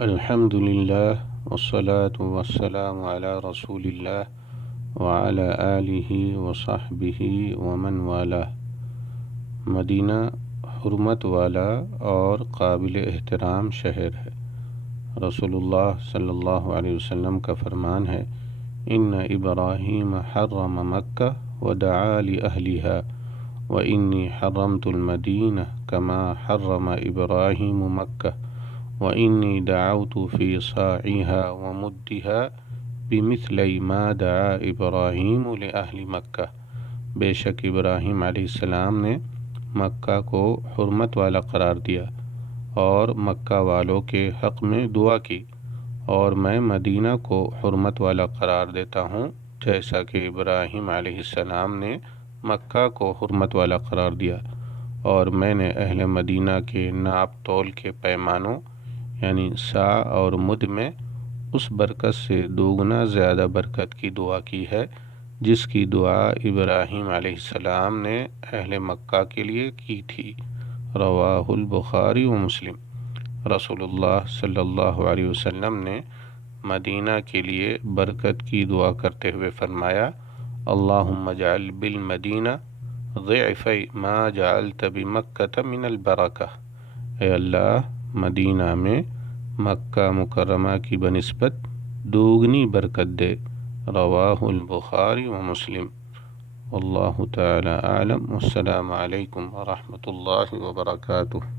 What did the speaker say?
الحمد للہ والصلاة والسلام علی رسول اللہ وعلی آلہ وصحبہ ومن والاه۔ مدینہ حرمت والا اور قابل احترام شہر ہے۔ رسول اللہ صلی اللہ علیہ وسلم کا فرمان ہے، ان ابراہیم حرم مکہ ودعا لأہلها وانی حرمت المدینہ کما حرم ابراہیم مکہ وإني دعوت في صاعها ومدها بمثل ما دعا إبراہیم لأہل مکہ۔ بے شک ابراہیم علیہ السلام نے مکہ کو حرمت والا قرار دیا اور مکہ والوں کے حق میں دعا کی، اور میں مدینہ کو حرمت والا قرار دیتا ہوں جیسا کہ ابراہیم علیہ السلام نے مکہ کو حرمت والا قرار دیا، اور میں نے اہل مدینہ کے ناپ تول کے پیمانوں یعنی سا اور مد میں اس برکت سے دوگنا زیادہ برکت کی دعا کی ہے جس کی دعا ابراہیم علیہ السلام نے اہل مکہ کے لیے کی تھی۔ رواہ البخاری و مسلم۔ رسول اللہ صلی اللہ علیہ وسلم نے مدینہ کے لیے برکت کی دعا کرتے ہوئے فرمایا، اللہم اجعل بالمدینہ ضعفی ما جعلت بمکہ من البرکہ۔ اے اللہ، مدینہ میں مکہ مکرمہ کی بنسبت دوگنی برکت دے۔ رواہ البخاری و مسلم۔ واللہ تعالی اعلم۔ السلام علیکم ورحمۃ اللہ وبرکاتہ۔